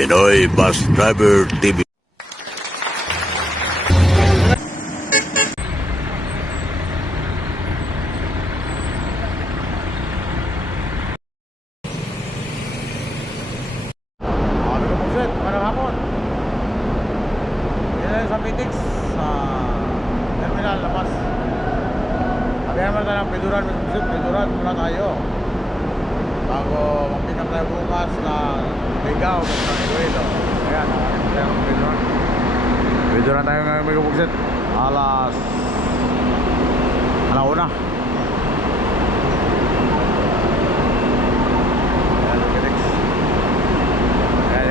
Pinoy Bus Driver TV. Magandang hapon. Yan sa Pitix sa terminal labas. Abihan mo tayo ng Piduran. Piduran muna tayo bago mag-pick up tayo bukas ng Ligaw sa Iloilo. Ayan, nakakita tayo ng Piduran. Piduran tayo ngayon may kupugsit alas alauna.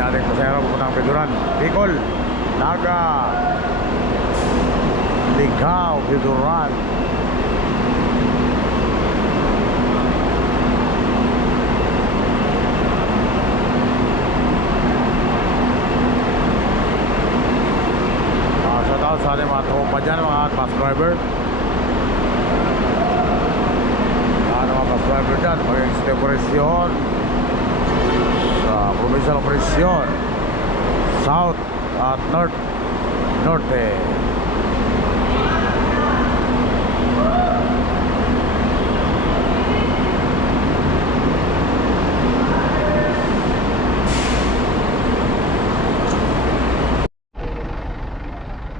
Ating pasahero pupuntang Piduran, Bicol, Naga, Ligaw, Piduran. Shout out sa ating mga tropa dyan, mga bus driver. Mga bus driver dyan, mag-extend operasyon sa provincial operasyon South at Norte.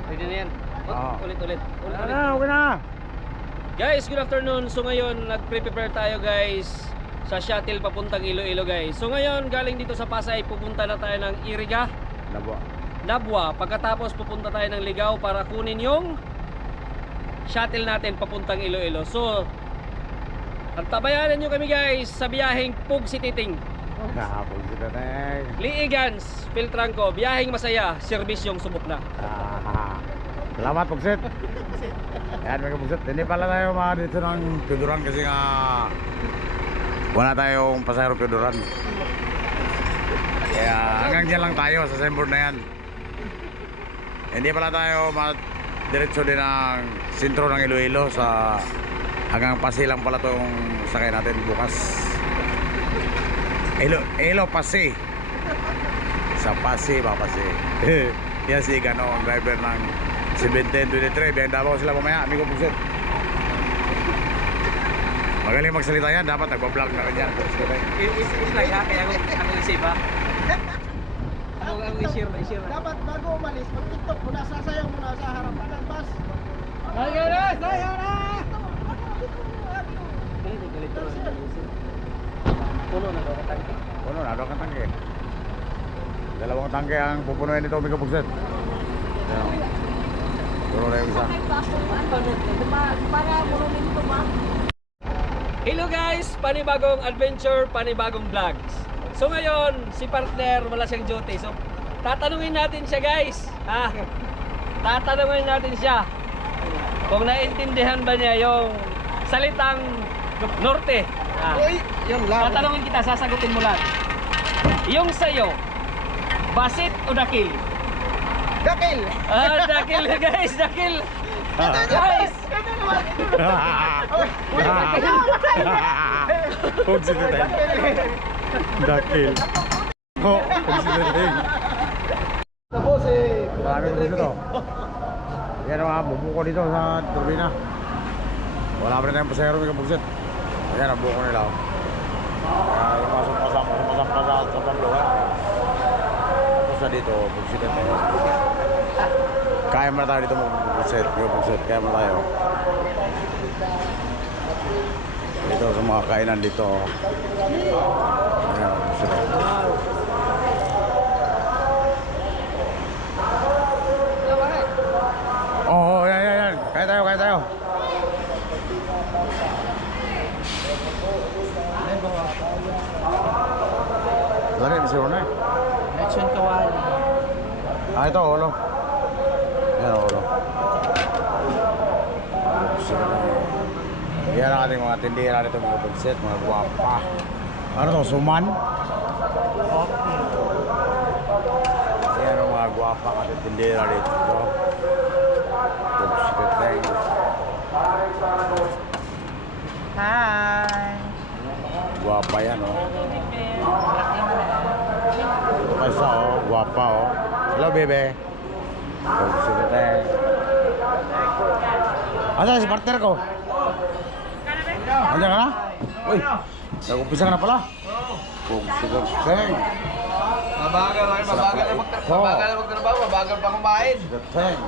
Pwede na yan. Ulit. Okay na. Guys, good afternoon. So ngayon, nag-prepare tayo guys sa shuttle papuntang Iloilo guys. So ngayon, galing dito sa Pasay, pupunta na tayo ng Iriga, Nabwa. Pagkatapos pupunta tayo ng Ligaw para kunin yung shuttle natin papuntang Iloilo. So, antabayanan nyo kami guys sa biyaheng Pug Sititing, Liigans, Filtranco. Biyaheng masaya, serbisyong subok na. Salamat Pugsit. Yan mga Pugsit. Hindi pala tayo mga dito ng Piduran kasi nga wala tayong pasahero Piduran. Kaya hanggang dyan lang tayo sa signboard na yan. Hindi pala tayo diretso din ng sentro ng Iloilo sa hanggang Pasay lang pala itong sakay natin bukas. Ilo Pasay. Sa Pasay ba Pasay? Yan si Gano, ang driver ng 1723. Biyahin Davao sila mamaya, amigo Pugsit. Magaling magsalita yan, dapat nagbablog na kanya. Islay ha, kaya ako isip ha. Ako i-share. Dapat bago umalis, mag-tiktok muna, sasayaw muna sa harapan ng bus. Galit Puno na daw ang tangke. Dalawang tangke ang pupunuin nito, amigo Pugsit. Puno na yung isa. Hello guys, panibagong adventure, panibagong vlogs. So ngayon, si partner wala siyang duty. So tatanungin natin siya guys. Tatanungin natin siya kung naintindihan ba niya yung salitang Norte. Yun lang. Tatanungin kita, sasagutin mo lang. Yung sayo, basit o dakil? Dakil! Dakil guys, dakil. Guys! Pugsit tayo. Dakil. Pugsit tayo. Tapos Marami ko dito. Yan ang mga bubuko dito sa turbina. Wala pa rin tayong pasahero may Pugsit. Ayan ang buko nila. Yung mga sumpasang sa pangluha. Tapos na dito, Pugsit tayo. Kaya mo na tayo dito mag-Pugsit. Kaya mo tayo. Dito sa mga kainan dito. Ayan, Pugsit. Oh, yan. Kaya tayo. Lari, may siro na eh. Lechon kawali. Ito, ulo. Yan, ulo. Yan ang ating mga tindira dito, mga Pugsit, mga guwapa. Ano to, suman? Yan ang mga guwapa kasi tindira dito. Pugsit. Hi! Guwapa yan, oh. pa isa, oh. Guwapa, oh. Hello, bebe. Sige, te. Asa si partner ko? Andiyan ka na? Uy, nag-umpisa ka na pala? Sige, teng. Mabagal na magtrabaho, mabagal pa kumain. Sige, teng.